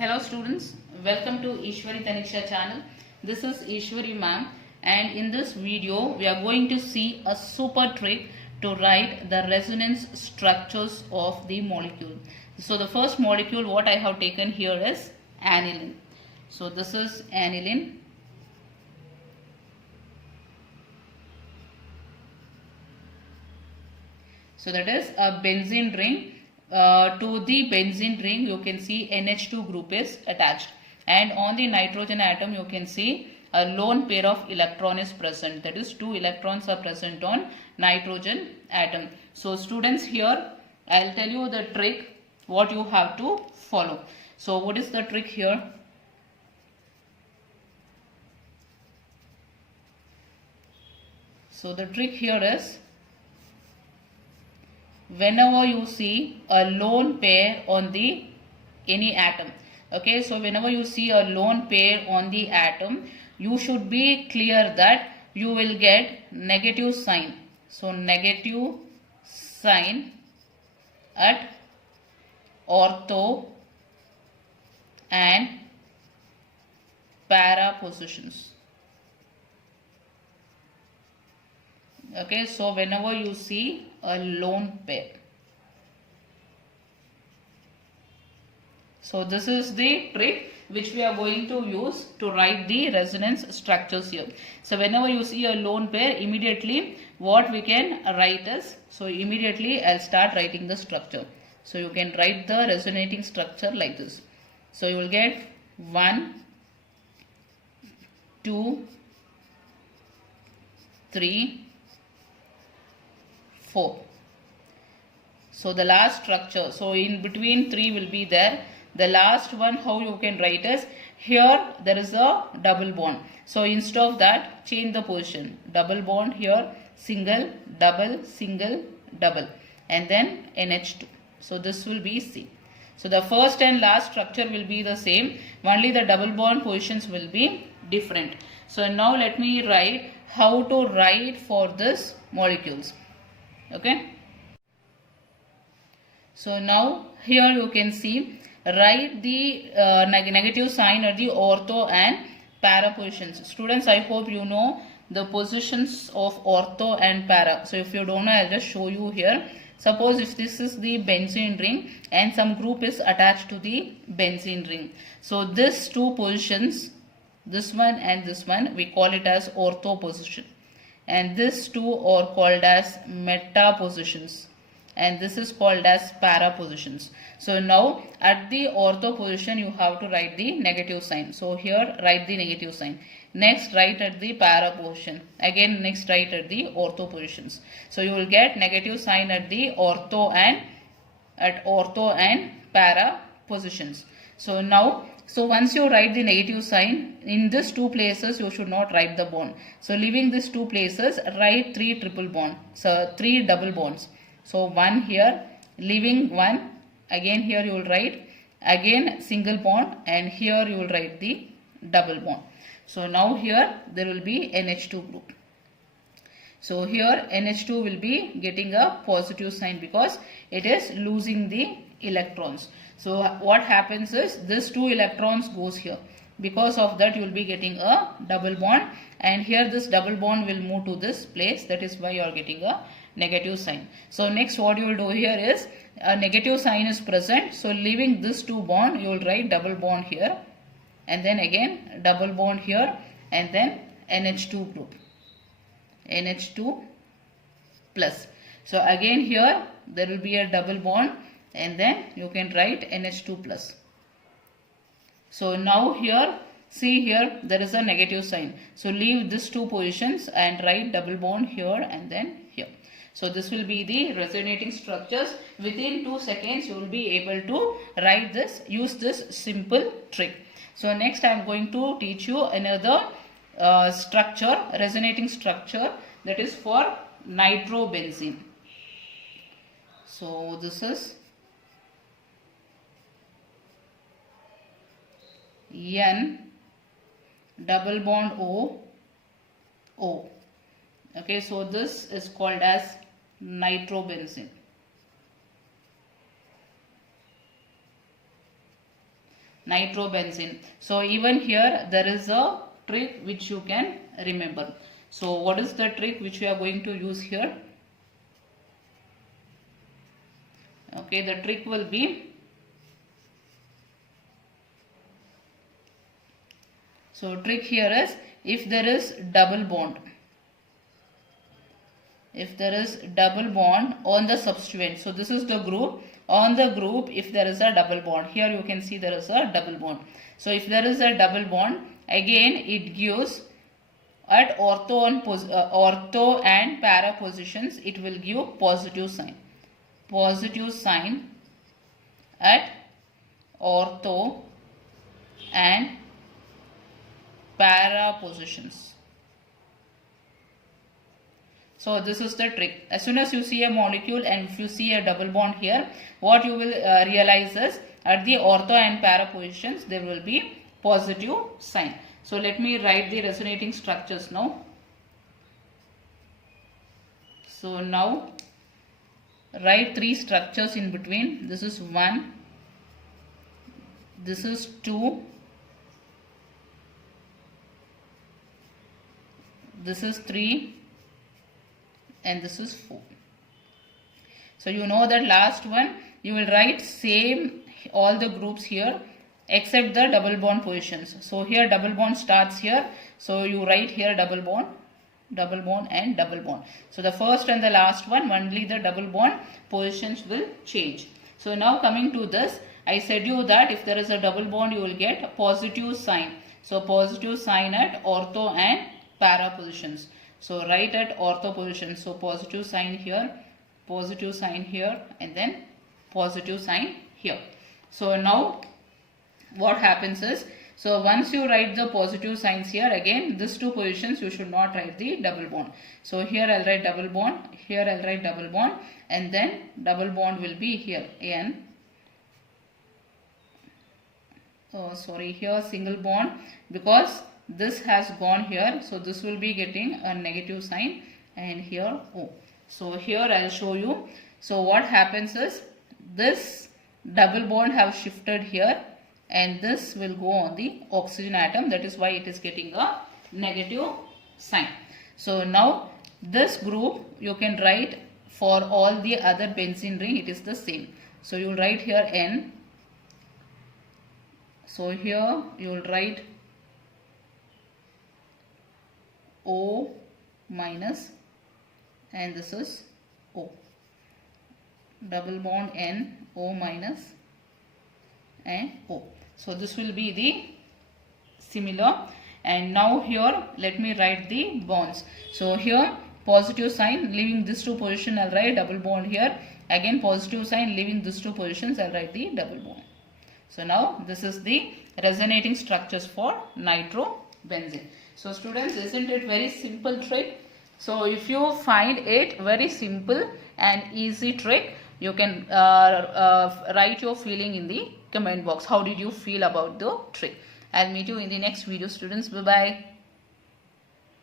Hello students, welcome to Eshwari channel. This is Eshwari Ma'am, and in this video we are going to see a super trick to write the resonance structures of the molecule. So the first molecule what I have taken here is aniline. So this is aniline. So that is a benzene ring. To the benzene ring you can see NH2 group is attached, and on the nitrogen atom you can see a lone pair of electron is present, that is 2 electrons are present on nitrogen atom. So students, here I will tell you the trick what you have to follow. So what is the trick here? So the trick here is, whenever you see a lone pair on the any atom, okay, so whenever you see a lone pair on the atom, you should be clear that you will get negative sign. So negative sign at ortho and para positions. Okay, so whenever you see a lone pair, so this is the trick which we are going to use to write the resonance structures here. So whenever you see a lone pair, immediately what we can write is, so immediately I'll start writing the structure. So you can write the resonating structure like this. So you will get 1, 2, 3, 4. So the last structure, so in between 3 will be there. The last one how you can write is, here there is a double bond. So instead of that, change the position. Double bond here, single, double, and then NH2. So this will be C. So the first and last structure will be the same, only the double bond positions will be different. So now let me write how to write for this molecules. Okay. So now here you can see, write the negative sign at the ortho and para positions. Students, I hope you know the positions of ortho and para. So if you don't know, I'll just show you here. Suppose if this is the benzene ring and some group is attached to the benzene ring. So these two positions, this one and this one, we call it as ortho position. And these two are called as meta positions, and this is called as para positions. So now at the ortho position you have to write the negative sign. So here write the negative sign. Next write at the para position. Again next write at the ortho positions. So you will get negative sign at the ortho and para positions. So now, so once you write the negative sign, in these two places you should not write the bond. So leaving these two places, write 3 triple bond. So 3 double bonds. So 1 here, leaving 1, again here you will write again single bond, and here you will write the double bond. So now here there will be NH2 group. So here NH2 will be getting a positive sign because it is losing the electrons. So what happens is, this 2 electrons goes here. Because of that you will be getting a double bond, and here this double bond will move to this place. That is why you are getting a negative sign. So next what you will do here is, a negative sign is present. So leaving this 2 bond, you will write double bond here, and then again double bond here, and then NH2 group, NH2 plus. So again here there will be a double bond, and then you can write NH2 plus. So now here, see here there is a negative sign. So leave these 2 positions and write double bond here and then here. So this will be the resonating structures. Within 2 seconds you will be able to write this, use this simple trick. So next I am going to teach you another structure, resonating structure, that is for nitrobenzene. So this is N double bond O, O. Okay, so this is called as nitrobenzene. nitrobenzene. So even here there is a trick which you can remember. So what is the trick which we are going to use here? Okay, the trick will be, so trick here is, if there is double bond, if there is double bond on the substituent, so this is the group, on the group if there is a double bond, here you can see there is a double bond. So if there is a double bond, again it gives at ortho and para positions, it will give positive sign. Positive sign at ortho and para positions. So this is the trick. As soon as you see a molecule and if you see a double bond here, what you will realize is at the ortho and para positions there will be positive sign. So let me write the resonating structures now. So now write 3 structures in between. This is 1, this is 2, this is 3, and this is 4. So you know that last one you will write same all the groups here except the double bond positions. So here double bond starts here, so you write here double bond and double bond. So the first and the last one, only the double bond positions will change. So now coming to this, I said you that if there is a double bond you will get a positive sign. So positive sign at ortho and para positions. So write at ortho position. So positive sign here, and then positive sign here. So now what happens is, so once you write the positive signs here, again these 2 positions you should not write the double bond. So here I'll write double bond, here I'll write double bond, and then double bond will be here N. Oh sorry, here single bond, because this has gone here, so this will be getting a negative sign, and here O. So here I'll show you. So what happens is, this double bond have shifted here and this will go on the oxygen atom, that is why it is getting a negative sign. So now this group you can write for all the other benzene ring, it is the same. So you will write here N. So here you will write O minus, and this is O. Double bond N, O minus, and O. So this will be the similar. And now here let me write the bonds. So here positive sign, leaving this 2 position I'll write double bond here. Again positive sign, leaving these 2 positions I'll write the double bond. So now this is the resonating structures for nitrobenzene. So students, isn't it very simple trick? So if you find it very simple and easy trick, you can write your feeling in the comment box. How did you feel about the trick? I'll meet you in the next video, students. Bye bye.